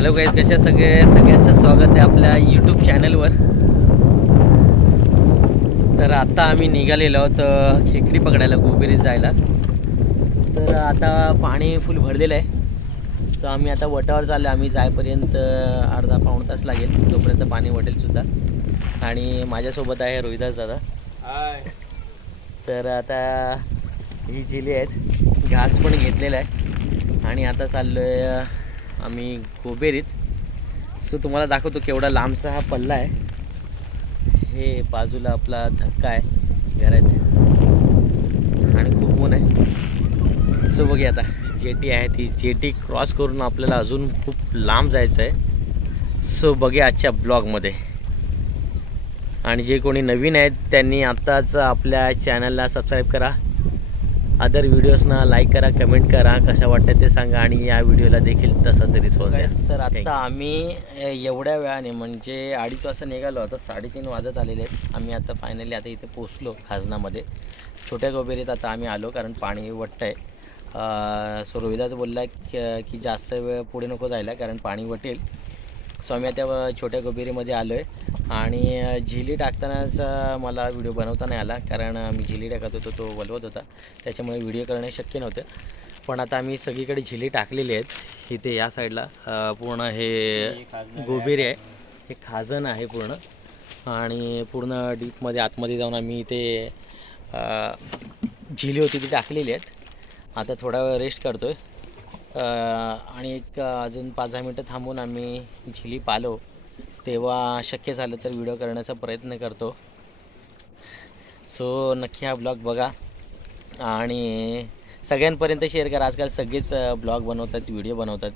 Hello guys कशा सगळे? सगळ्यांचं स्वागत आहे आपल्या यूट्यूब चॅनलवर तर आता आम्ही निघालेलो आहोत खेकडी पकडायला गोबेरीत जायला. तर आता पाणी फुल भरलेलं आहे. तर आम्ही आता वटावर चाललो आम्ही जायपर्यंत अर्धा पाऊण तास लागेल. तोपर्यंत पाणी वटेल सुद्धा. आणि माझ्यासोबत आहे रोहिदास दादा. तर आता ही जिली आहेत. घास पण घेतलेला आहे. आणि आता चाललो आहे आम्ही गोबेरीत सो तुम्हाला दाखवतो केवढा लांबचा हा पल्ला आहे. हे बाजूला आपला धक्का आहे. घरात आणि खूप ऊन आहे. सो बघूया आता. जेटी आहे ती जेटी क्रॉस करून आपल्याला अजून खूप लांब जायचं आहे. सो बघूया आजच्या ब्लॉगमध्ये. आणि जे कोणी नवीन आहेत त्यांनी आत्ताच आपल्या चॅनलला सबस्क्राईब करा. अदर व्हिडिओजना लाईक करा कमेंट करा कशा वाटतं ते सांगा आणि या व्हिडिओला देखील तसाच रिस्पॉन्स द्या तर आता आम्ही एवढ्या वेळाने म्हणजे अडीच वाजता निघालो आता साडेतीन वाजत आलेले आहेत. आम्ही आता फायनली आता इथे पोचलो खाजनामध्ये. छोट्या गोबेरीत आता आम्ही आलो कारण पाणी वटतं आहे. सो रोहिदाच बोलला की की जास्त वेळ पुढे नको जायला कारण पाणी वटेल. सो आम्ही आता छोट्या गोबेरीमध्ये आलो आहे आणि झिली टाकतानाचा मला व्हिडिओ बनवता नाही आला. कारण मी झिली टाकत होतो तो वलवत होता. त्याच्यामुळे व्हिडिओ करणे शक्य नव्हतं. पण आता आम्ही सगळीकडे झिली टाकलेली आहेत. इथे या साईडला पूर्ण हे गोबेरी आहे. हे खाजन आहे पूर्ण. आणि पूर्ण डीपमध्ये आतमध्ये जाऊन आम्ही इथे झिली होती ती टाकलेली आहेत. आता थोडा वेळ रेस्ट करतो आहे आणि एक अजून पाच दहा मिनटं थांबून आम्ही झिली पालो. तेव्हा शक्य झालं तर व्हिडिओ करण्याचा प्रयत्न करतो. सो नक्की हा ब्लॉग बघा. आणि सगळ्यांपर्यंत शेअर करा. आजकाल सगळेच ब्लॉग बनवतात व्हिडिओ बनवतात.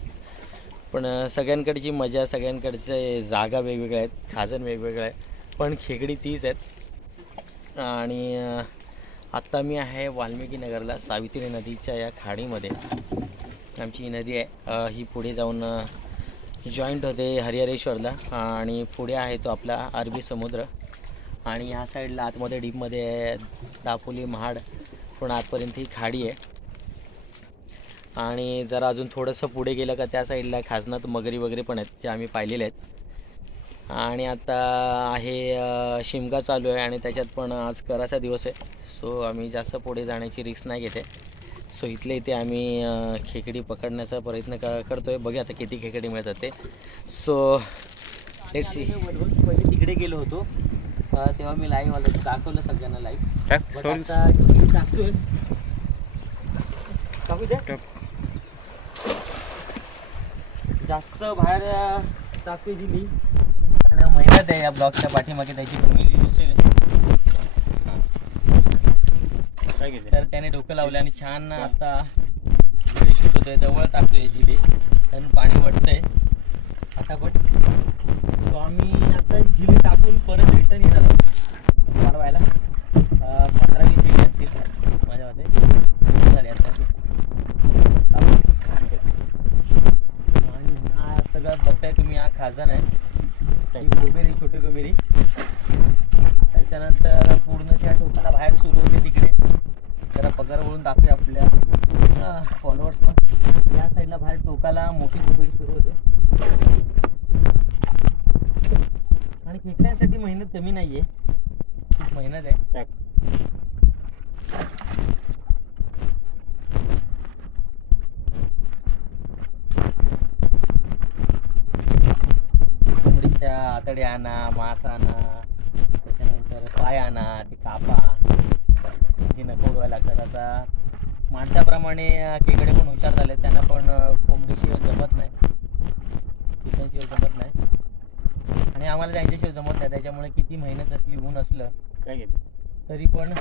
पण सगळ्यांकडची मजा सगळ्यांकडचे जागा वेगवेगळ्या आहेत. खाजण वेगवेगळं आहे पण खेकडी तीच आहेत. आणि आत्ता मी आहे वाल्मिकी नगरला सावित्री नदीच्या या खाडीमध्ये. आमची ही नदी आहे. ही पुढे जाऊन जॉईंट होते हरिहरेश्वरला. आणि पुढे आहे तो आपला अरबी समुद्र. आणि ह्या साईडला आतमध्ये डीपमध्ये दापोली महाड पण आतपर्यंत ही खाडी आहे. आणि जरा अजून थोडंसं पुढे गेलं का त्या साईडला खासनात मगरी वगैरे पण आहेत ते आम्ही पाहिलेले आहेत. आणि आता आहे शिमगा चालू आहे आणि त्याच्यात पण आज कराचा दिवस आहे. सो आम्ही जास्त पुढे जाण्याची रिक्स नाही घेते सो इथले इथे आम्ही खेकडी पकडण्याचा प्रयत्न क करतो आहे बघूया आता किती खेकडी मिळतात ते. सो लेट सी पहिले तिकडे गेलो होतो. तेव्हा मी लाईव्ह आलो दाखवलं सगळ्यांना लाईव्ह टाकतोय. जास्त बाहेर टाकतोय जिली कारण मेहनत आहे या ब्लॉगच्या पाठीमागे त्याची दिसतोय काय घेते तर त्याने डोकं लावलं आणि छान आता व्हिडिओ शूट होतोय जवळ टाकतोय जिली. कारण पाणी वाटतंय. आता पण तो आम्ही आता जिली टाकून परत रिटर्न येणार आहोत वाढवायला अं, पंधरा वीस जिली असतील माझ्या मते झाले आताशी आणि हा सगळं बघताय तुम्ही हा खाजन आहे ही गोबेरी छोटी गोबेरी त्याच्यानंतर पूर्ण त्या टोकाला बाहेर सुरू होते तिकडे वळून दाखवूया आपल्या फॉलोअर्सना या साईडला बाहेर टोकाला मोठी गोबेरी सुरू होते. आणि खेकड्यांसाठी मेहनत कमी नाहीये. खूप मेहनत आहे. कोंबडीच्या आतड्या आणा मांस आणा त्याच्यानंतर पाय आणा ते कापा. जे नको उडवायला लागतात. आता माणसाप्रमाणे खेकडे पण हुशार झाले त्यांना पण कोंबडीशिवाय जमत नाही. चिकनशिवाय जमत नाही. आणि आम्हाला त्यांच्याशिवाय जमत नाही. त्याच्यामुळे किती मेहनत असली ऊन असलं काय घेते तरी पण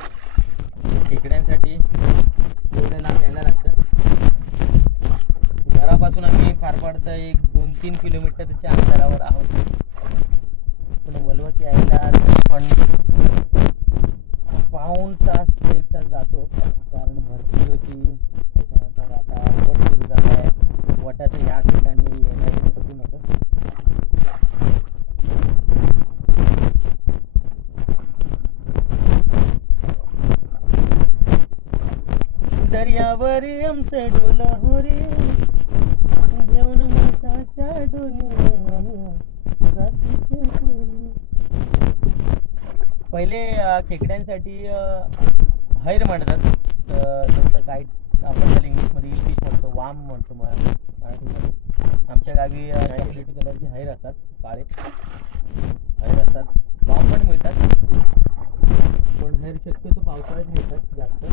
खेकड्यांसाठी एवढं लांब यायला लागतं. घरापासून आम्ही फार फार तर एक दोन तीन किलोमीटरच्या अंतरावर आहोत. पण वलवत यायला पण पाऊन तास एक तास जातो. कारण भरती होती. त्याच्यानंतर आता वट सुरू झाला आहे वटाचं या ठिकाणी येणं कठीण होतं. दर्यावरी आमचं डोल होरी. घेऊन मोठाच्या डोली जातीचे पहिले खेकड्यांसाठी हैर म्हणतात. जसं काही आपण त्याला इंग्लिशमध्ये फिश म्हणतो वाम म्हणतो मरा- मराठीमध्ये. आमच्या गावी चॉकलेटी कलरची हैर असतात काळे. हैर असतात. वाम पण मिळतात. पण हैर शक्यतो पावसाळ्यात मिळतात जास्त.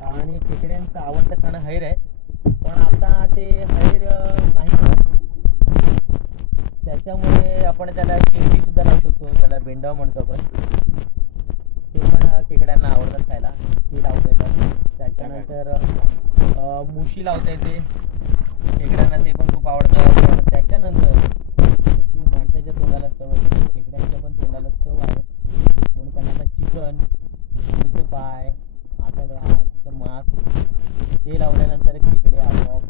आणि खेकड्यांचं आवडतं खाणं हैर आहे. पण आता ते हैर त्याच्यामुळे आपण त्याला शेवटी सुद्धा लावू शकतो. त्याला बेंडाव म्हणतो आपण. ते पण खेकड्यांना आवडतात खायला. ते लावता येतात. त्याच्यानंतर मुशी लावता येते खेकड्यांना ते पण खूप आवडतं पण त्याच्यानंतर जशी माणसाच्या तोंडाला चव आहे खेकड्यांच्या पण तोंडाला चव आहे म्हणून त्यांना आता चिकन कोंबडीचे पाय आतड्या तिचं मांस ते लावल्यानंतर खेकडे आपोआप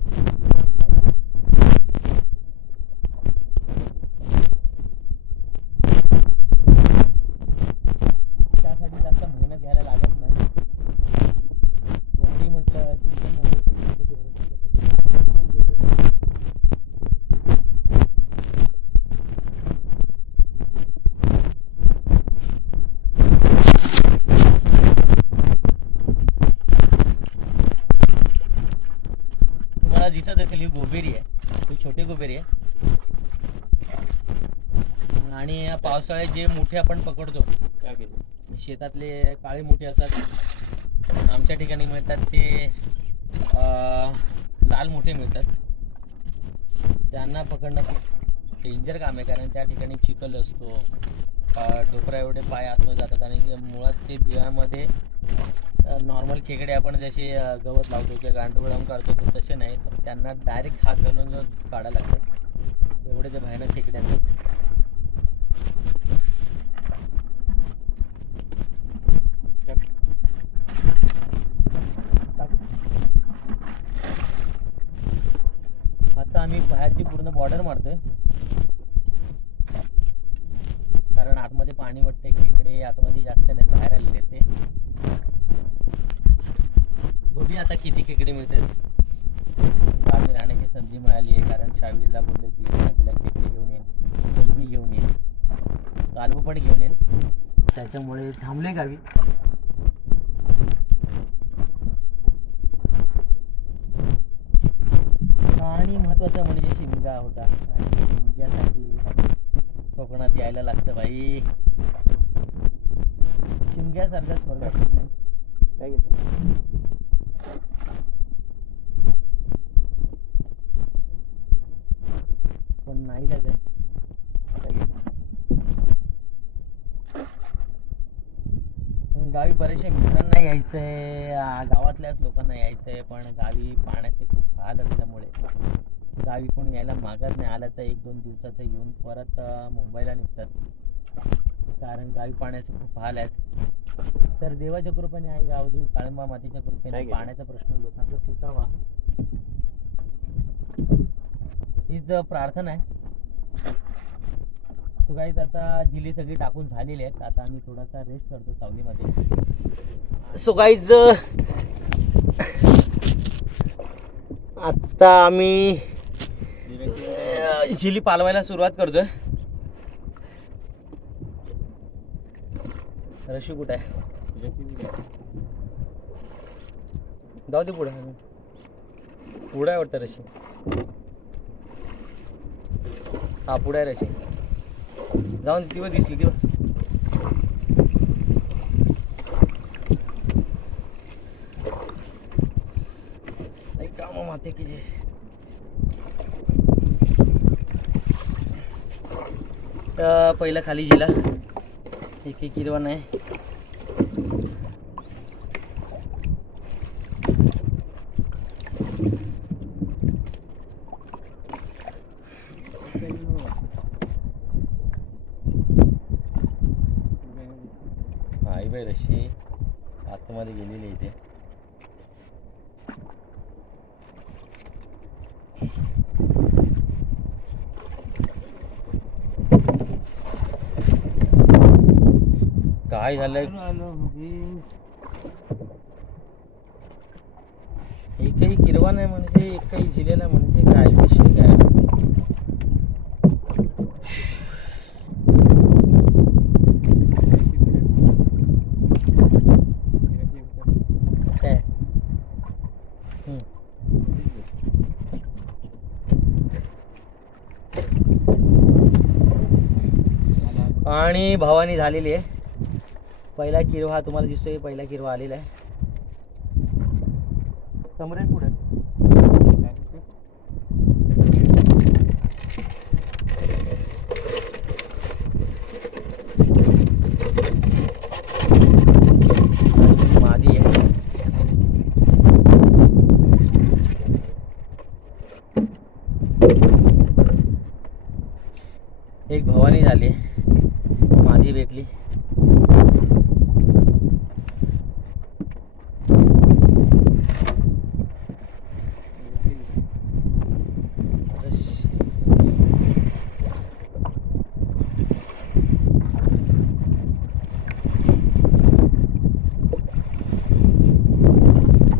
त्यासाठी जास्त मेहनत घ्यायला लागत नाही कोंबडी म्हटलं चिकन म्हटलं तर तुमचं favorite असतं. ते पण favorite आहे. तुम्हाला दिसत असेल ही गोबेरी आहे ही छोटी गोबेरी आहे आणि या पावसाळ्यात जे मोठे आपण पकडतो काय केलं? शेतातले काळे मोठे असतात आमच्या ठिकाणी मिळतात ते लाल मोठे मिळतात. त्यांना पकडणं खूप डेंजर काम आहे कारण त्या ठिकाणी चिखल असतो डोकरा एवढे पाय आतमध्ये जातात आणि मुळात ते बियामध्ये नॉर्मल खेकडे आपण जसे गवत लावतो किंवा गांडूळ लावून काढतो तसे नाही. तर त्यांना डायरेक्ट हात घालून काढायला लागतात एवढे ते भयानक खेकडे असतात आता आम्ही बाहेरची पूर्ण बॉर्डर मारतोय. कारण आतमध्ये पाणी वाटते खेकडे आतमध्ये जास्त नाही बाहेर आलेले ते. बघूया आता किती खेकडे मिळते गावी राहण्याची संधी मिळाली आहे कारण शावीला बोलले की तिला खेकडे घेऊन येईन कोलबी घेऊन येईन कालव पण घेऊन येईन त्याच्यामुळे थांबले गावी. आणि महत्वाचं म्हणजे शिमगा होता. आणि शिमग्यासाठी कोकणात यायला लागतं भाई शिमग्यासारखा स्वर्ग काय पण नाही लागत. गावी बरेचशा मित्रांना यायचं आहे गावातल्याच लोकांना यायचं आहे पण गावी पाण्याचे खूप हाल असल्यामुळे. गावी कोणी यायला मागत नाही आलं तर एक दोन दिवसाचं येऊन परत मुंबईला निघतात. कारण गावी पाण्याचे खूप हाल आहेत. तर देवाच्या कृपेने आई गावदेवी काळंबा मातेच्या कृपेने? पाण्याचा प्रश्न लोकांचा सुटावा. हीच प्रार्थना आहे. सो गाईज आता जिली सगळी टाकून झालेली आहेत. आता आम्ही थोडासा रेस्ट करतो सावलीमध्ये. सो गाईज आता आम्ही झिली पालवायला सुरुवात करतोय. रशी कुठं आहे? जाऊ दे पुढे. पुढं आहे वाटतं रशी. हा पुढे आहे रशी. जाऊन दे, दिसली ती वर. नाही काम माते की जे. पहिला खाली जिला. एक एक हिरवा नाही. आई बाई रशी आतमध्ये गेलेली इथे. काय झालंय? एकही किरवा नाही म्हणजे एकही झिलेला म्हणजे काय? विषय काय आणि भावानी झालेली आहे. पहिला किरवा हा तुम्हाला दिसतोय पहिला किरवा आलेला आहे. कमरेन पुढे. मादी आहे. एक भवानी झाली. मादी भेटली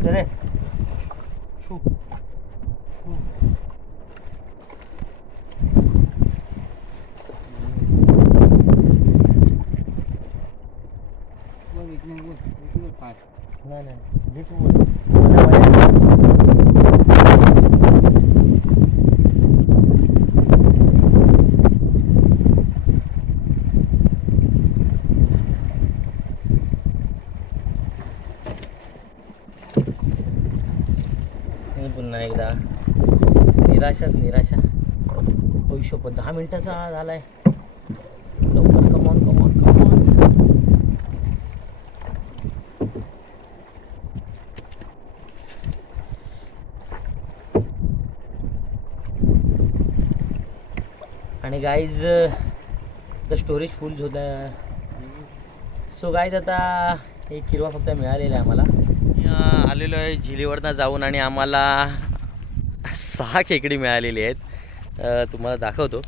करे छू छू बघ इकडे बघ, इकडे पाय. नाही नाही घे तू वर. मला माहिती. आणि पुन्हा एकदा निराशाच निराशा होऊ पण दहा मिनिटाचा आहे लवकर come on come on come on आणि गाईज तर स्टोरेज फुल होता सो गाईज आता एक किरवा फक्त मिळालेला आहे आम्हाला. आलेलो आहे झिलीवरनं जाऊन आणि आम्हाला सहा खेकडी मिळालेली आहेत. तुम्हाला दाखवतो.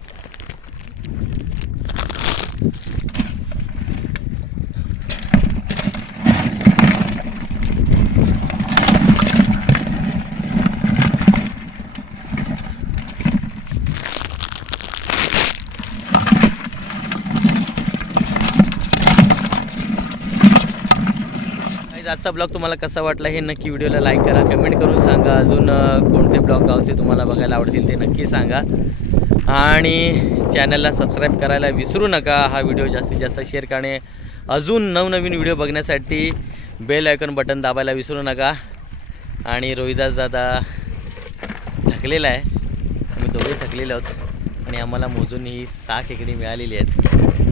आजचा ब्लॉग तुम्हाला कसा वाटला हे नक्की व्हिडिओला लाईक करा कमेंट करून सांगा. अजून कोणते ब्लॉग गावचे तुम्हाला बघायला आवडतील ते नक्की सांगा. आणि चॅनलला सबस्क्राईब करायला विसरू नका. हा व्हिडिओ जास्तीत जास्त शेअर करणे. अजून नवनवीन व्हिडिओ बघण्यासाठी बेल आयकॉन बटन दाबायला विसरू नका. आणि रोहिदास दादा थकलेला आहे. आम्ही दोघे थकलेलो आहोत. आणि आम्हाला मोजून ही सहा खेकडी मिळालेली आहेत.